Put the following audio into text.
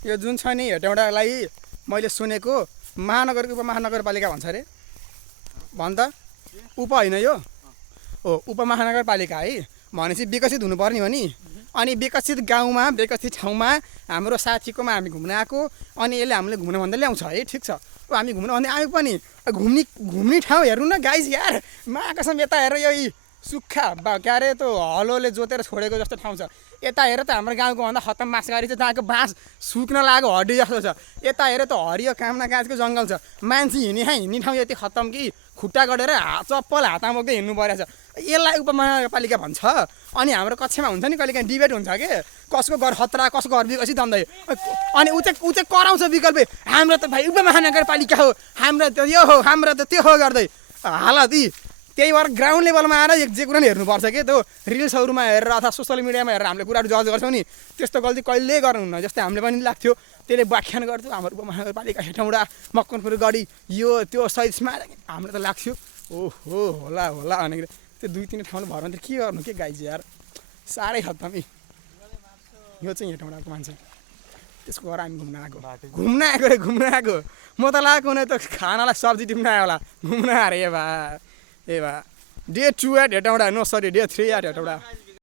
यो जुन छ नि हेटौँडालाई मैले सुनेको महानगरको उपमहानगरपालिका भन्छ अरे भन् त उप होइन यो हो उपमहानगरपालिका है भनेपछि विकसित हुनुपर्ने हो नि अनि विकसित गाउँमा विकसित ठाउँमा हाम्रो साथीकोमा हामी घुम्न आएको अनि यसले हामीले घुम्न भन्दा ल्याउँछ है ठिक छ हामी घुम्न भन्दै आयो पनि घुम्ने ठाउँ हेर्नु न गाइज यार महाकसम यता हेर यो सुक्खा के अरे त्यो हलोले जोतेर छोडेको जस्तो ठाउँ छ यता हेर त हाम्रो गाउँको भन्दा खतम मासगारी छ जहाँको बाँस सुक्न लागेको हड्डी जस्तो छ यता हेर त हरियो कामना गाछको जङ्गल छ मान्छे हिँड्ने ठाउँ यति खतम कि खुट्टा गढेर चप्पल हातमा बोक्दै हिँड्नु परेछ यसलाई उपमहानगरपालिका भन्छ अनि हाम्रो कक्षामा हुन्छ नि कहिले काहीँ डिबेट हुन्छ के कसको घर खतरा कसको घर विकसित भन्दै अनि ऊ चाहिँ कराउँछ विकल्प हाम्रो त भाइ उपमहानगरपालिका हो हाम्रो त यो हो हाम्रो त त्यो हो गर्दै हालत यी त्यही भएर ग्राउन्ड लेभलमा आएर जे कुरा नि हेर्नुपर्छ कि त्यो रिल्सहरूमा हेरेर अथवा सोसियल मिडियामा हेरेर हामीले कुराहरू जज गर्छौँ नि त्यस्तो गल्ती कहिल्यै गर्नुहुन्न जस्तै हामीले पनि लाग्थ्यो त्यसले व्याख्यान गर्थ्यो हाम्रो उपमहानगरपालिका हेटौँडा मकनपुर गढी यो त्यो सहित स्मारक हामीलाई त लाग्थ्यो ओहो होला होला भनेर त्यो 2-3 ठाउँले भर भने के गर्नु के गाइज यार साह्रै खत्तम यो चाहिँ हेटौँडाको मान्छे त्यसको घर हामी घुम्न आएको म त लागेको हुने त खानालाई सब्जी टिप्न आयो होला घुम्न अरे ए भा day 2 at Hetauda no sorry day 3 at Hetauda